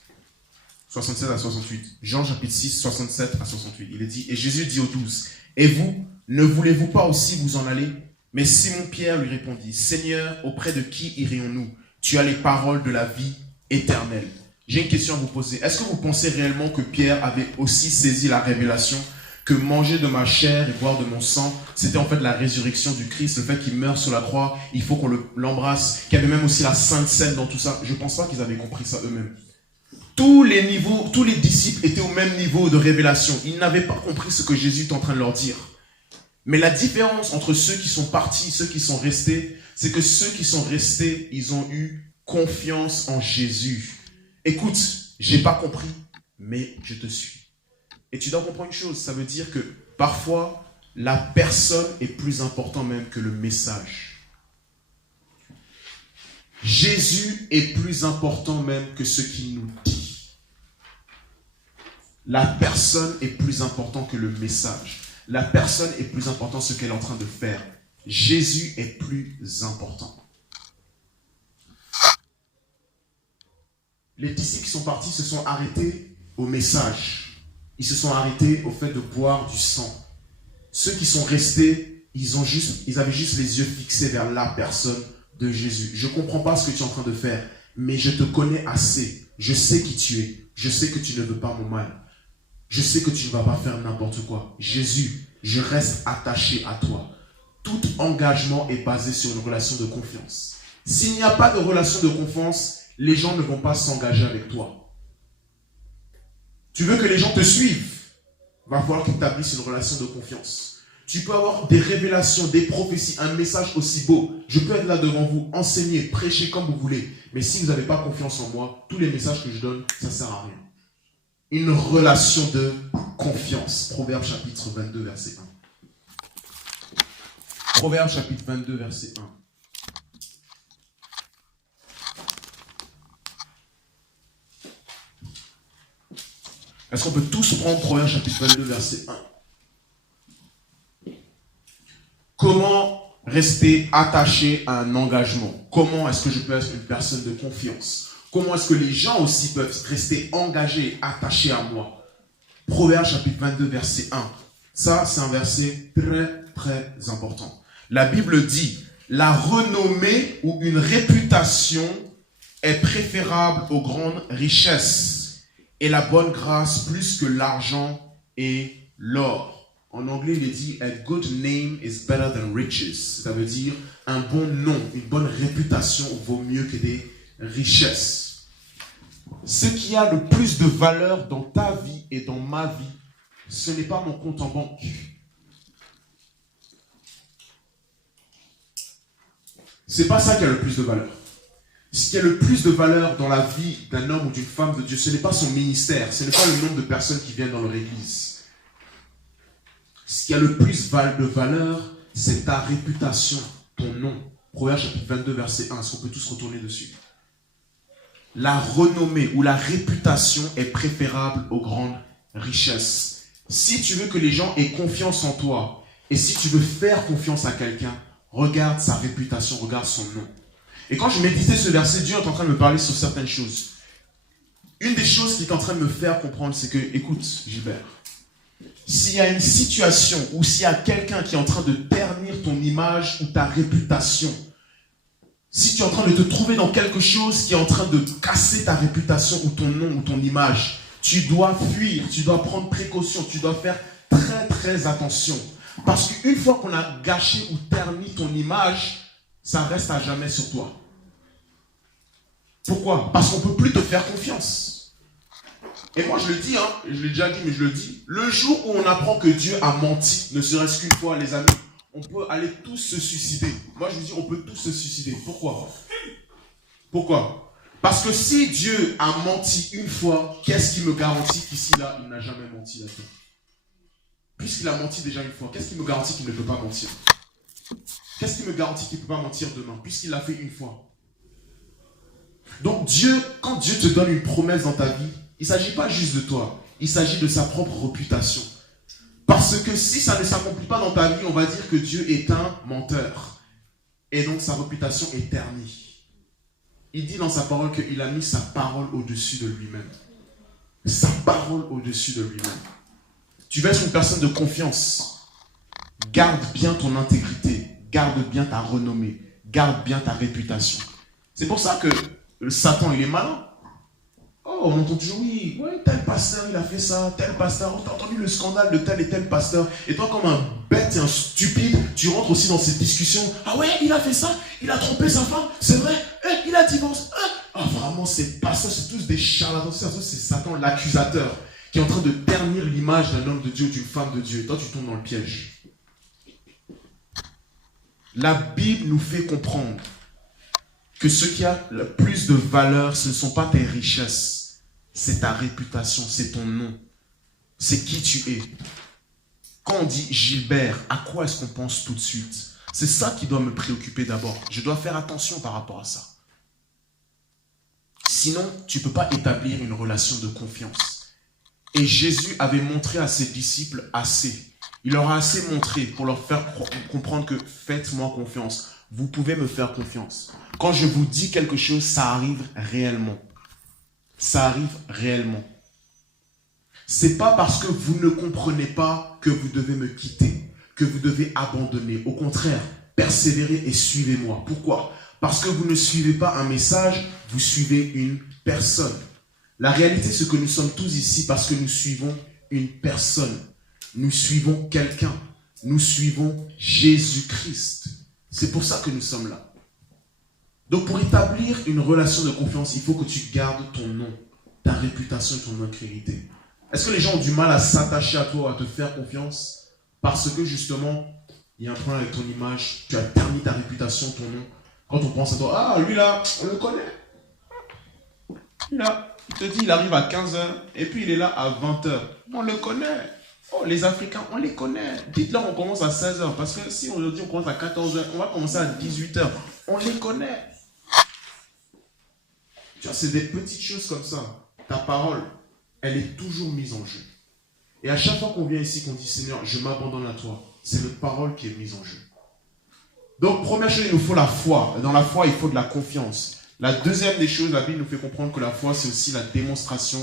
67 à 68. Jean chapitre 6, 67 à 68. Il est dit, et Jésus dit aux 12, et vous, ne voulez-vous pas aussi vous en aller? Mais Simon-Pierre lui répondit, Seigneur, auprès de qui irions-nous? Tu as les paroles de la vie éternelle. J'ai une question à vous poser. Est-ce que vous pensez réellement que Pierre avait aussi saisi la révélation que manger de ma chair et boire de mon sang, c'était en fait la résurrection du Christ, le fait qu'il meurt sur la croix, il faut qu'on l'embrasse, qu'il y avait même aussi la Sainte Seine dans tout ça? Je ne pense pas qu'ils avaient compris ça eux-mêmes. Tous les niveaux, tous les disciples étaient au même niveau de révélation. Ils n'avaient pas compris ce que Jésus est en train de leur dire. Mais la différence entre ceux qui sont partis et ceux qui sont restés, c'est que ceux qui sont restés, ils ont eu confiance en Jésus. Écoute, j'ai pas compris, mais je te suis. Et tu dois comprendre une chose, ça veut dire que parfois, la personne est plus importante même que le message. Jésus est plus important même que ce qu'il nous dit. La personne est plus importante que le message. La personne est plus importante que ce qu'elle est en train de faire. Jésus est plus important. Les disciples qui sont partis se sont arrêtés au message. Ils se sont arrêtés au fait de boire du sang. Ceux qui sont restés, ils avaient juste les yeux fixés vers la personne de Jésus. Je ne comprends pas ce que tu es en train de faire, mais je te connais assez. Je sais qui tu es. Je sais que tu ne veux pas mon mal. Je sais que tu ne vas pas faire n'importe quoi. Jésus, je reste attaché à toi. Tout engagement est basé sur une relation de confiance. S'il n'y a pas de relation de confiance, les gens ne vont pas s'engager avec toi. Tu veux que les gens te suivent, il va falloir que tu établisses une relation de confiance. Tu peux avoir des révélations, des prophéties, un message aussi beau. Je peux être là devant vous, enseigner, prêcher comme vous voulez. Mais si vous n'avez pas confiance en moi, tous les messages que je donne, ça ne sert à rien. Une relation de confiance. Proverbe chapitre 22, verset 1. Proverbe chapitre 22, verset 1. Est-ce qu'on peut tous prendre Proverbe chapitre 22, verset 1? Comment rester attaché à un engagement? Comment est-ce que je peux être une personne de confiance? Comment est-ce que les gens aussi peuvent rester engagés, attachés à moi? Proverbe chapitre 22, verset 1. Ça, c'est un verset très, très important. La Bible dit, la renommée ou une réputation est préférable aux grandes richesses et la bonne grâce plus que l'argent et l'or. En anglais, il est dit, a good name is better than riches. Ça veut dire, un bon nom, une bonne réputation vaut mieux que des richesses. Ce qui a le plus de valeur dans ta vie et dans ma vie, ce n'est pas mon compte en banque. C'est pas ça qui a le plus de valeur. Ce qui a le plus de valeur dans la vie d'un homme ou d'une femme de Dieu, ce n'est pas son ministère, ce n'est pas le nombre de personnes qui viennent dans leur église. Ce qui a le plus de valeur, c'est ta réputation, ton nom. Proverbe chapitre 22, verset 1. Est-ce qu'on peut tous retourner dessus? La renommée ou la réputation est préférable aux grandes richesses. Si tu veux que les gens aient confiance en toi, et si tu veux faire confiance à quelqu'un, regarde sa réputation, regarde son nom. Et quand je méditais ce verset, Dieu est en train de me parler sur certaines choses. Une des choses qui est en train de me faire comprendre, c'est que, écoute, Gilbert, s'il y a une situation ou s'il y a quelqu'un qui est en train de ternir ton image ou ta réputation, si tu es en train de te trouver dans quelque chose qui est en train de casser ta réputation ou ton nom ou ton image, Tu dois fuir, tu dois prendre précaution, tu dois faire très très attention. Parce qu'une fois qu'on a gâché ou terni ton image, ça reste à jamais sur toi. Pourquoi? Parce qu'on ne peut plus te faire confiance. Et moi je le dis, je l'ai déjà dit mais je le dis, le jour où on apprend que Dieu a menti, ne serait-ce qu'une fois les amis, on peut aller tous se suicider. Moi je vous dis, on peut tous se suicider. Pourquoi? Pourquoi? Parce que si Dieu a menti une fois, qu'est-ce qui me garantit qu'ici là, il n'a jamais menti là-dedans? Puisqu'il a menti déjà une fois, qu'est-ce qui me garantit qu'il ne peut pas mentir? Qu'est-ce qui me garantit qu'il ne peut pas mentir demain, puisqu'il l'a fait une fois? Donc Dieu, quand Dieu te donne une promesse dans ta vie, il ne s'agit pas juste de toi, il s'agit de sa propre réputation. Parce que si ça ne s'accomplit pas dans ta vie, on va dire que Dieu est un menteur. Et donc sa réputation est ternie. Il dit dans sa parole qu'il a mis sa parole au-dessus de lui-même. Sa parole au-dessus de lui-même. Tu veux être une personne de confiance. Garde bien ton intégrité. Garde bien ta renommée. Garde bien ta réputation. C'est pour ça que le Satan, il est malin. Oh, on entend toujours, oui, ouais, tel pasteur, il a fait ça, tel pasteur. On t'a entendu le scandale de tel et tel pasteur. Et toi, comme un bête et un stupide, tu rentres aussi dans cette discussion. Ah ouais, il a fait ça, il a trompé sa femme, c'est vrai, il a divorcé. Ah, vraiment, ces pasteurs, c'est tous des charlatans. C'est Satan, l'accusateur, qui est en train de ternir l'image d'un homme de Dieu ou d'une femme de Dieu. Et toi, tu tombes dans le piège. La Bible nous fait comprendre que ce qui a le plus de valeur, ce ne sont pas tes richesses, c'est ta réputation, c'est ton nom, c'est qui tu es. Quand on dit Gilbert, à quoi est-ce qu'on pense tout de suite? C'est ça qui doit me préoccuper d'abord. Je dois faire attention par rapport à ça. Sinon, tu ne peux pas établir une relation de confiance. Et Jésus avait montré à ses disciples assez. Il leur a assez montré pour leur faire comprendre que faites-moi confiance. Vous pouvez me faire confiance. Quand je vous dis quelque chose, ça arrive réellement. Ça arrive réellement. C'est pas parce que vous ne comprenez pas que vous devez me quitter, que vous devez abandonner. Au contraire, persévérez et suivez-moi. Pourquoi? Parce que vous ne suivez pas un message, vous suivez une personne. La réalité, c'est que nous sommes tous ici parce que nous suivons une personne. Nous suivons quelqu'un. Nous suivons Jésus-Christ. C'est pour ça que nous sommes là. Donc pour établir une relation de confiance, il faut que tu gardes ton nom, ta réputation et ton intégrité. Est-ce que les gens ont du mal à s'attacher à toi, à te faire confiance? Parce que justement, il y a un problème avec ton image, tu as terni ta réputation, ton nom. Quand on pense à toi, ah lui là, on le connaît. Lui là, il te dit il arrive à 15h et puis il est là à 20h. On le connaît. Oh, les Africains, on les connaît. Dites-leur on commence à 16h. Parce que si aujourd'hui on commence à 14h, on va commencer à 18h. On les connaît. Tu vois, c'est des petites choses comme ça. Ta parole, elle est toujours mise en jeu. Et à chaque fois qu'on vient ici, qu'on dit Seigneur, je m'abandonne à toi, c'est notre parole qui est mise en jeu. Donc, première chose, il nous faut la foi. Dans la foi, il faut de la confiance. La deuxième des choses, la Bible nous fait comprendre que la foi, c'est aussi la démonstration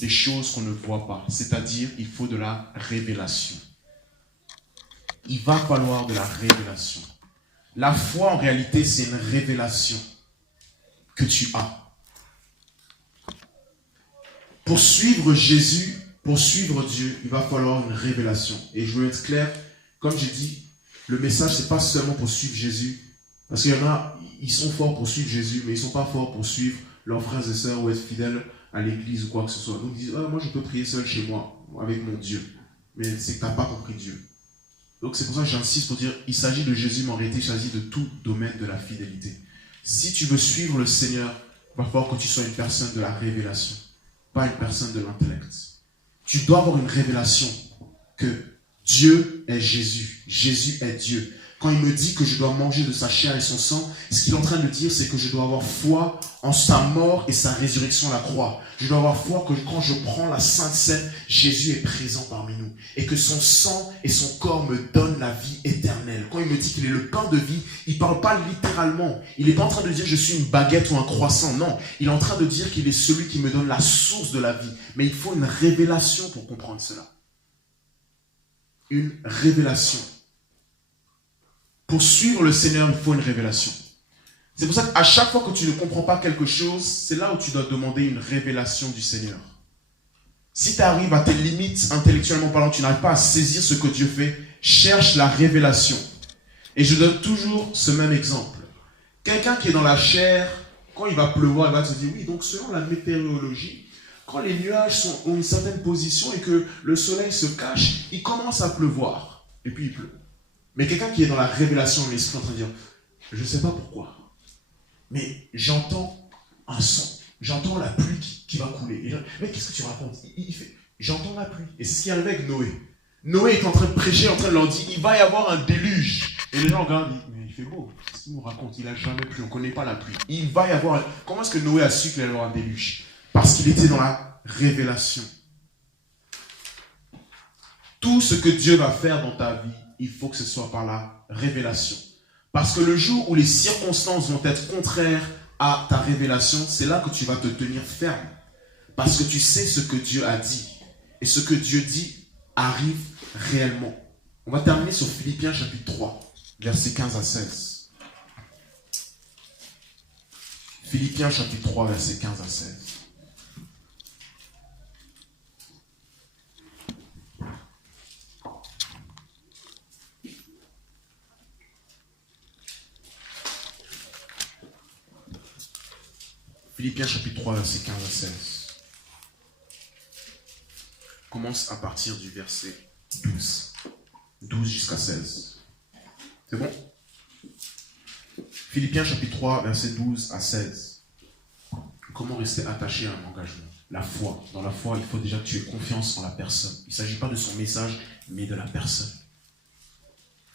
des choses qu'on ne voit pas. C'est-à-dire, il faut de la révélation. Il va falloir de la révélation. La foi, en réalité, c'est une révélation que tu as. Pour suivre Jésus, pour suivre Dieu, il va falloir une révélation. Et je veux être clair, comme j'ai dit, le message, ce n'est pas seulement pour suivre Jésus. Parce qu'il y en a, ils sont forts pour suivre Jésus, mais ils ne sont pas forts pour suivre leurs frères et sœurs ou être fidèles à l'église ou quoi que ce soit. Donc ils disent, moi je peux prier seul chez moi, avec mon Dieu. Mais c'est que tu n'as pas compris Dieu. Donc c'est pour ça que j'insiste pour dire, il s'agit de Jésus, mais en réalité, il s'agit de tout domaine de la fidélité. Si tu veux suivre le Seigneur, il va falloir que tu sois une personne de la révélation, pas une personne de l'intellect. Tu dois avoir une révélation que Dieu est Jésus, Jésus est Dieu. Quand il me dit que je dois manger de sa chair et son sang, ce qu'il est en train de dire, c'est que je dois avoir foi en sa mort et sa résurrection à la croix. Je dois avoir foi que quand je prends la Sainte Seine, Jésus est présent parmi nous. Et que son sang et son corps me donnent la vie éternelle. Quand il me dit qu'il est le pain de vie, il ne parle pas littéralement. Il n'est pas en train de dire je suis une baguette ou un croissant. Non, il est en train de dire qu'il est celui qui me donne la source de la vie. Mais il faut une révélation pour comprendre cela. Une révélation. Pour suivre le Seigneur, il faut une révélation. C'est pour ça qu'à chaque fois que tu ne comprends pas quelque chose, c'est là où tu dois demander une révélation du Seigneur. Si tu arrives à tes limites intellectuellement parlant, tu n'arrives pas à saisir ce que Dieu fait, cherche la révélation. Et je donne toujours ce même exemple. Quelqu'un qui est dans la chair, quand il va pleuvoir, il va se dire, oui, donc selon la météorologie, quand les nuages ont une certaine position et que le soleil se cache, il commence à pleuvoir. Et puis il pleut. Mais quelqu'un qui est dans la révélation de l'esprit en train de dire, je ne sais pas pourquoi, mais j'entends un son. J'entends la pluie qui va couler. Et mais qu'est-ce que tu racontes? Il fait, j'entends la pluie. Et c'est ce qui arrive avec Noé. Noé est en train de prêcher, en train de leur dire, il va y avoir un déluge. Et les gens regardent, mais il fait beau. Qu'est-ce qu'il nous raconte? Il n'a jamais plu, on ne connaît pas la pluie. Il va y avoir... Comment est-ce que Noé a su qu'il allait y avoir un déluge? Parce qu'il était dans la révélation. Tout ce que Dieu va faire dans ta vie, il faut que ce soit par la révélation. Parce que le jour où les circonstances vont être contraires à ta révélation, c'est là que tu vas te tenir ferme. Parce que tu sais ce que Dieu a dit. Et ce que Dieu dit arrive réellement. On va terminer sur Philippiens chapitre 3, versets 15 à 16. Philippiens chapitre 3, versets 15 à 16. Philippiens chapitre 3, verset 15 à 16. On commence à partir du verset 12. 12 jusqu'à 16. C'est bon? Philippiens chapitre 3, verset 12 à 16. Comment rester attaché à un engagement? La foi. Dans la foi, il faut déjà que tu aies confiance en la personne. Il ne s'agit pas de son message, mais de la personne.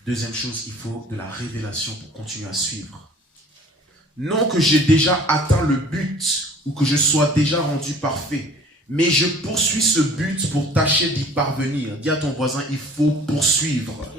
Deuxième chose, il faut de la révélation pour continuer à suivre. Non que j'ai déjà atteint le but ou que je sois déjà rendu parfait, mais je poursuis ce but pour tâcher d'y parvenir. Dis à ton voisin, il faut poursuivre.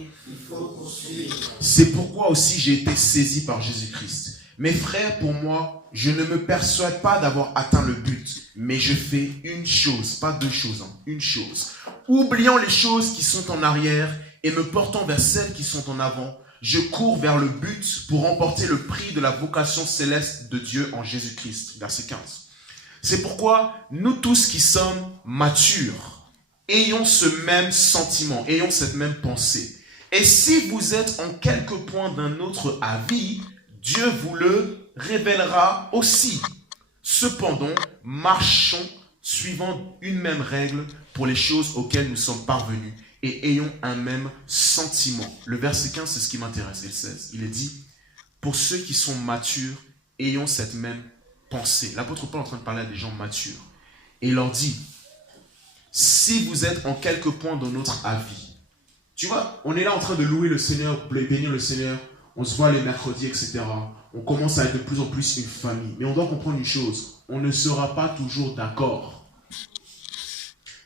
C'est pourquoi aussi j'ai été saisi par Jésus-Christ. Mes frères, pour moi, je ne me persuade pas d'avoir atteint le but, mais je fais une chose, pas deux choses, une chose. Oubliant les choses qui sont en arrière et me portant vers celles qui sont en avant, je cours vers le but pour remporter le prix de la vocation céleste de Dieu en Jésus-Christ. Verset 15. C'est pourquoi nous tous qui sommes matures, ayons ce même sentiment, ayons cette même pensée. Et si vous êtes en quelque point d'un autre avis, Dieu vous le révélera aussi. Cependant, marchons suivant une même règle pour les choses auxquelles nous sommes parvenus et ayons un même sentiment. Le verset 15, c'est ce qui m'intéresse, et le 16. Il est dit, pour ceux qui sont matures, ayons cette même pensée. L'apôtre Paul est en train de parler à des gens matures. Et il leur dit, si vous êtes en quelque point dans notre avis, tu vois, on est là en train de louer le Seigneur, bénir le Seigneur, on se voit les mercredis, etc. On commence à être de plus en plus une famille. Mais on doit comprendre une chose, on ne sera pas toujours d'accord.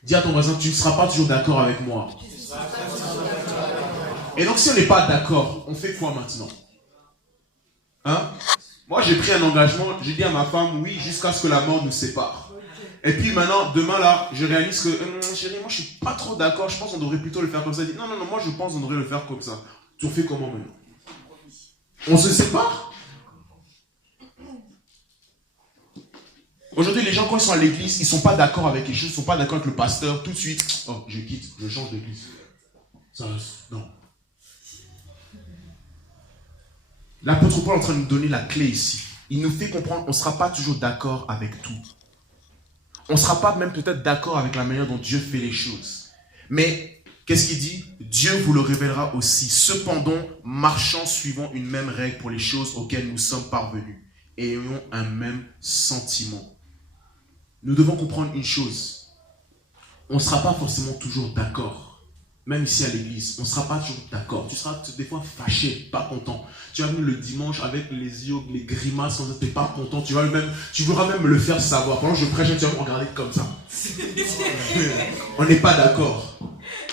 Dis à ton voisin, tu ne seras pas toujours d'accord avec moi. Et donc si on n'est pas d'accord, on fait quoi maintenant? Hein? Moi j'ai pris un engagement, j'ai dit à ma femme, oui, jusqu'à ce que la mort nous sépare. Et puis maintenant, demain là, je réalise que, chérie, moi je suis pas trop d'accord, je pense qu'on devrait plutôt le faire comme ça. Elle dit, non, moi je pense qu'on devrait le faire comme ça. Tu fais comment maintenant? On se sépare? Aujourd'hui, les gens, quand ils sont à l'église, ils ne sont pas d'accord avec les choses, ils ne sont pas d'accord avec le pasteur, tout de suite, oh, je quitte, je change d'église. Ça, non. L'apôtre Paul est en train de nous donner la clé ici. Il nous fait comprendre qu'on ne sera pas toujours d'accord avec tout. On ne sera pas même peut-être d'accord avec la manière dont Dieu fait les choses. Mais, qu'est-ce qu'il dit? Dieu vous le révélera aussi. Cependant, marchant suivant une même règle pour les choses auxquelles nous sommes parvenus. Et ayons un même sentiment. Nous devons comprendre une chose. On ne sera pas forcément toujours d'accord. Même ici à l'église, on ne sera pas toujours d'accord. Tu seras des fois fâché, pas content. Tu vas venir le dimanche avec les yeux, les grimaces, quand tu n'es pas content. Tu voudras même me le faire savoir. Pendant que je prêche, tu vas me regarder comme ça. On n'est pas d'accord.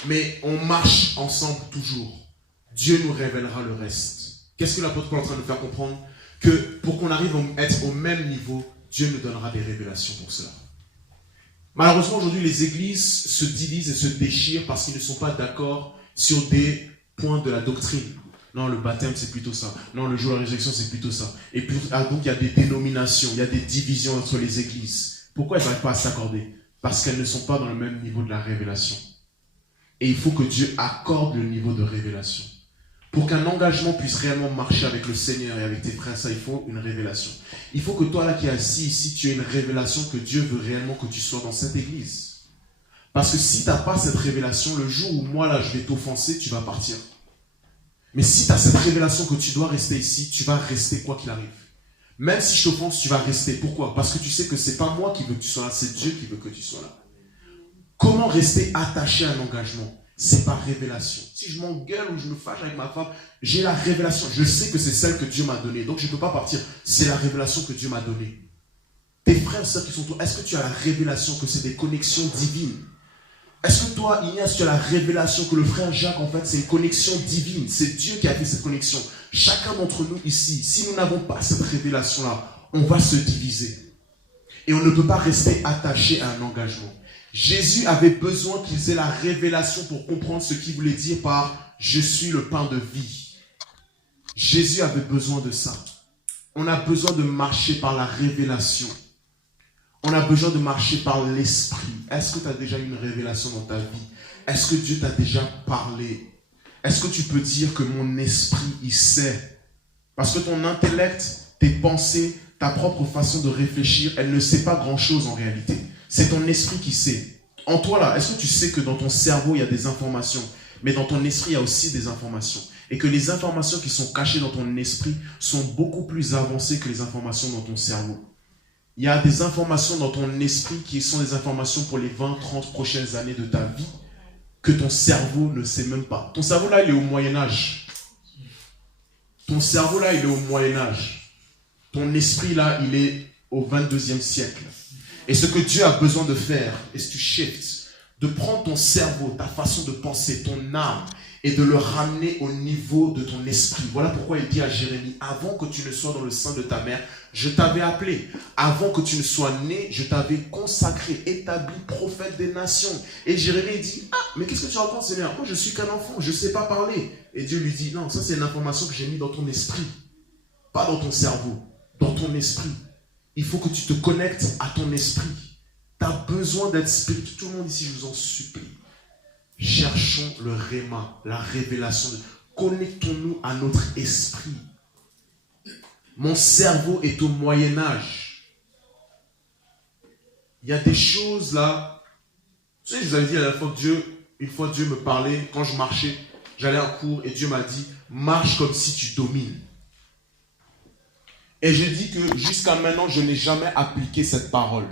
Mais on marche ensemble toujours. Dieu nous révélera le reste. Qu'est-ce que l'apôtre Paul est en train de nous faire comprendre? Que pour qu'on arrive à être au même niveau, Dieu nous donnera des révélations pour cela. Malheureusement, aujourd'hui, les églises se divisent et se déchirent parce qu'ils ne sont pas d'accord sur des points de la doctrine. Non, le baptême, c'est plutôt ça. Non, le jour de la résurrection, c'est plutôt ça. Et puis, donc, il y a des dénominations, il y a des divisions entre les églises. Pourquoi elles n'arrivent pas à s'accorder? Parce qu'elles ne sont pas dans le même niveau de la révélation. Et il faut que Dieu accorde le niveau de révélation. Pour qu'un engagement puisse réellement marcher avec le Seigneur et avec tes frères, ça, il faut une révélation. Il faut que toi, là, qui es assis ici, tu aies une révélation que Dieu veut réellement que tu sois dans cette église. Parce que si tu n'as pas cette révélation, le jour où moi, là, je vais t'offenser, tu vas partir. Mais si tu as cette révélation que tu dois rester ici, tu vas rester quoi qu'il arrive. Même si je t'offense, tu vas rester. Pourquoi? Parce que tu sais que ce n'est pas moi qui veux que tu sois là, c'est Dieu qui veut que tu sois là. Comment rester attaché à un engagement? C'est par révélation. Si je m'engueule ou je me fâche avec ma femme, j'ai la révélation. Je sais que c'est celle que Dieu m'a donnée. Donc je ne peux pas partir. C'est la révélation que Dieu m'a donnée. Tes frères et sœurs qui sont toi, est-ce que tu as la révélation que c'est des connexions divines? Est-ce que toi, Ignace, tu as la révélation que le frère Jacques, en fait, c'est une connexion divine? C'est Dieu qui a fait cette connexion. Chacun d'entre nous ici, si nous n'avons pas cette révélation-là, on va se diviser. Et on ne peut pas rester attaché à un engagement. Jésus avait besoin qu'ils aient la révélation pour comprendre ce qu'il voulait dire par « Je suis le pain de vie ». Jésus avait besoin de ça. On a besoin de marcher par la révélation. On a besoin de marcher par l'esprit. Est-ce que tu as déjà une révélation dans ta vie? Est-ce que Dieu t'a déjà parlé? Est-ce que tu peux dire que mon esprit, il sait? Parce que ton intellect, tes pensées, ta propre façon de réfléchir, elle ne sait pas grand-chose en réalité. C'est ton esprit qui sait. En toi là, est-ce que tu sais que dans ton cerveau, il y a des informations, mais dans ton esprit, il y a aussi des informations. Et que les informations qui sont cachées dans ton esprit sont beaucoup plus avancées que les informations dans ton cerveau. Il y a des informations dans ton esprit qui sont des informations pour les 20, 30 prochaines années de ta vie que ton cerveau ne sait même pas. Ton cerveau là, il est au Moyen-Âge. Ton cerveau là, il est au Moyen-Âge. Ton esprit là, il est au 22e siècle. Et ce que Dieu a besoin de faire, is to shift, de prendre ton cerveau, ta façon de penser, ton âme, et de le ramener au niveau de ton esprit. Voilà pourquoi il dit à Jérémie, avant que tu ne sois dans le sein de ta mère, je t'avais appelé. Avant que tu ne sois né, je t'avais consacré, établi prophète des nations. Et Jérémie dit, ah, mais qu'est-ce que tu racontes, Seigneur? Moi, je suis qu'un enfant, je ne sais pas parler. Et Dieu lui dit, non, ça c'est une information que j'ai mise dans ton esprit. Pas dans ton cerveau, dans ton esprit. Il faut que tu te connectes à ton esprit. Tu as besoin d'être spirituel. Tout le monde ici, je vous en supplie. Cherchons le réma, la révélation. Connectons-nous à notre esprit. Mon cerveau est au Moyen-Âge. Il y a des choses là. Tu sais, je vous avais dit à la fois que une fois Dieu me parlait, quand je marchais, j'allais en cours et Dieu m'a dit, marche comme si tu domines. Et je dis que jusqu'à maintenant, je n'ai jamais appliqué cette parole.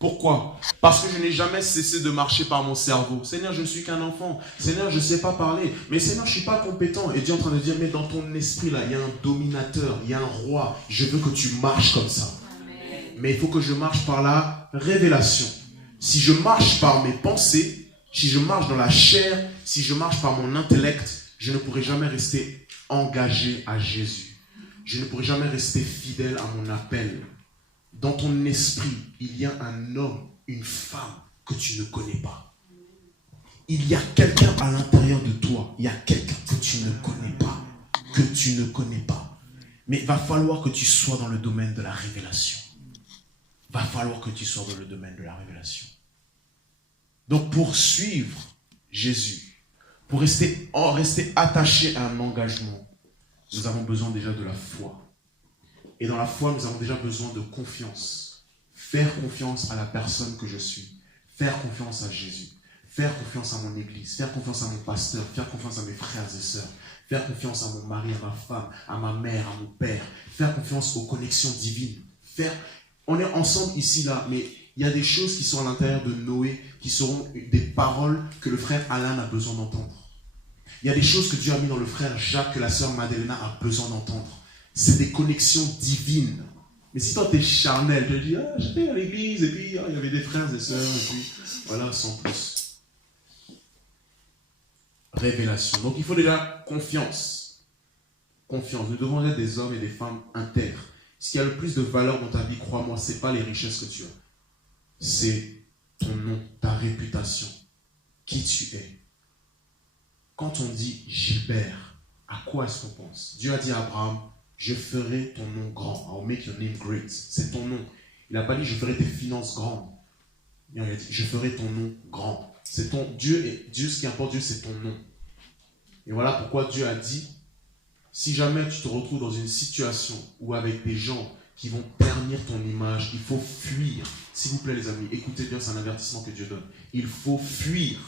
Pourquoi? Parce que je n'ai jamais cessé de marcher par mon cerveau. Seigneur, je ne suis qu'un enfant. Seigneur, je ne sais pas parler. Mais Seigneur, je ne suis pas compétent. Et Dieu est en train de dire, mais dans ton esprit, là, il y a un dominateur, il y a un roi. Je veux que tu marches comme ça. Amen. Mais il faut que je marche par la révélation. Si je marche par mes pensées, si je marche dans la chair, si je marche par mon intellect, je ne pourrai jamais rester engagé à Jésus. Je ne pourrai jamais rester fidèle à mon appel. Dans ton esprit, il y a un homme, une femme que tu ne connais pas. Il y a quelqu'un à l'intérieur de toi. Il y a quelqu'un que tu ne connais pas. Que tu ne connais pas. Mais il va falloir que tu sois dans le domaine de la révélation. Il va falloir que tu sois dans le domaine de la révélation. Donc pour suivre Jésus, pour rester attaché à un engagement, nous avons besoin déjà de la foi. Et dans la foi, nous avons déjà besoin de confiance. Faire confiance à la personne que je suis. Faire confiance à Jésus. Faire confiance à mon église. Faire confiance à mon pasteur. Faire confiance à mes frères et sœurs. Faire confiance à mon mari, à ma femme, à ma mère, à mon père. Faire confiance aux connexions divines. On est ensemble ici, là, mais il y a des choses qui sont à l'intérieur de Noé, qui seront des paroles que le frère Alain a besoin d'entendre. Il y a des choses que Dieu a mis dans le frère Jacques, que la sœur Madeleina a besoin d'entendre. C'est des connexions divines. Mais si toi tu es charnel, tu te dis, ah, j'étais à l'église, et puis il y avait des frères et sœurs, et puis voilà, sans plus. Révélation. Donc il faut déjà confiance. Confiance. Nous devons être des hommes et des femmes intègres. Ce qui a le plus de valeur dans ta vie, crois-moi, ce n'est pas les richesses que tu as. C'est ton nom, ta réputation, qui tu es. Quand on dit Gilbert, à quoi est-ce qu'on pense? Dieu a dit à Abraham, je ferai ton nom grand. I'll make your name great. C'est ton nom. Il n'a pas dit, je ferai tes finances grandes. Et on lui a dit, je ferai ton nom grand. C'est ton Dieu, et Dieu, ce qui importe, Dieu, c'est ton nom. Et voilà pourquoi Dieu a dit, si jamais tu te retrouves dans une situation où avec des gens qui vont ternir ton image, il faut fuir. S'il vous plaît les amis, écoutez bien, c'est un avertissement que Dieu donne. Il faut fuir.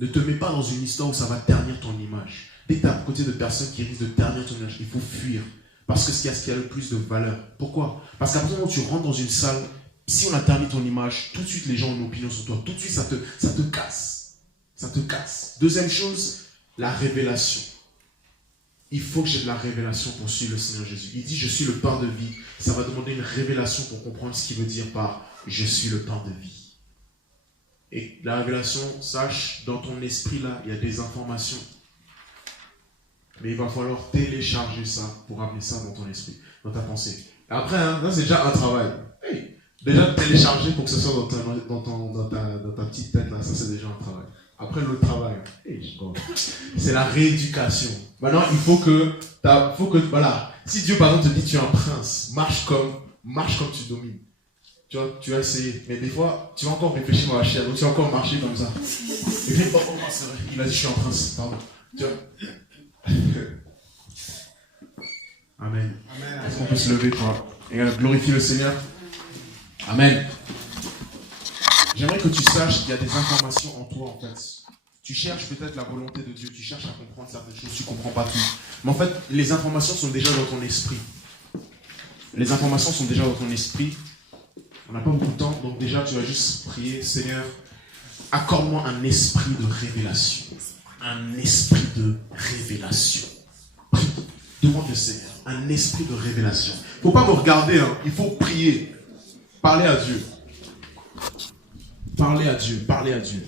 Ne te mets pas dans une histoire où ça va ternir ton image. Dès que tu es à côté de personnes qui risquent de ternir ton image, il faut fuir. Parce que c'est ce qui a le plus de valeur. Pourquoi? Parce qu'à partir du moment où tu rentres dans une salle, si on a terni ton image, tout de suite les gens ont une opinion sur toi. Tout de suite ça te casse. Ça te casse. Deuxième chose, la révélation. Il faut que j'ai de la révélation pour suivre le Seigneur Jésus. Il dit, je suis le pain de vie. Ça va demander une révélation pour comprendre ce qu'il veut dire par je suis le pain de vie. Et la révélation, sache, dans ton esprit là, il y a des informations. Mais il va falloir télécharger ça pour amener ça dans ton esprit, dans ta pensée. Après, là c'est déjà un travail. Hey, déjà télécharger pour que ce soit dans ta petite tête là, ça c'est déjà un travail. Après l'autre travail, c'est la rééducation. Maintenant, il faut que, voilà, si Dieu par exemple te dit tu es un prince, marche comme tu domines. Tu vas essayer, mais des fois, tu vas encore réfléchir dans la chair, donc tu vas encore marcher comme ça. Et puis, c'est vrai, il a dit je suis un prince, pardon. Tu vois. Amen. Est-ce qu'on peut se lever pour glorifier le Seigneur? Amen. J'aimerais que tu saches qu'il y a des informations en toi en fait. Tu cherches peut-être la volonté de Dieu, tu cherches à comprendre certaines choses, tu ne comprends pas tout. Mais en fait, les informations sont déjà dans ton esprit. Les informations sont déjà dans ton esprit. On n'a pas beaucoup de temps, donc déjà tu vas juste prier, Seigneur, accorde-moi un esprit de révélation. Un esprit de révélation. Prie, demande le Seigneur, un esprit de révélation. Il ne faut pas me regarder, hein. Il faut prier. Parler à Dieu. Parler à Dieu, parler à Dieu.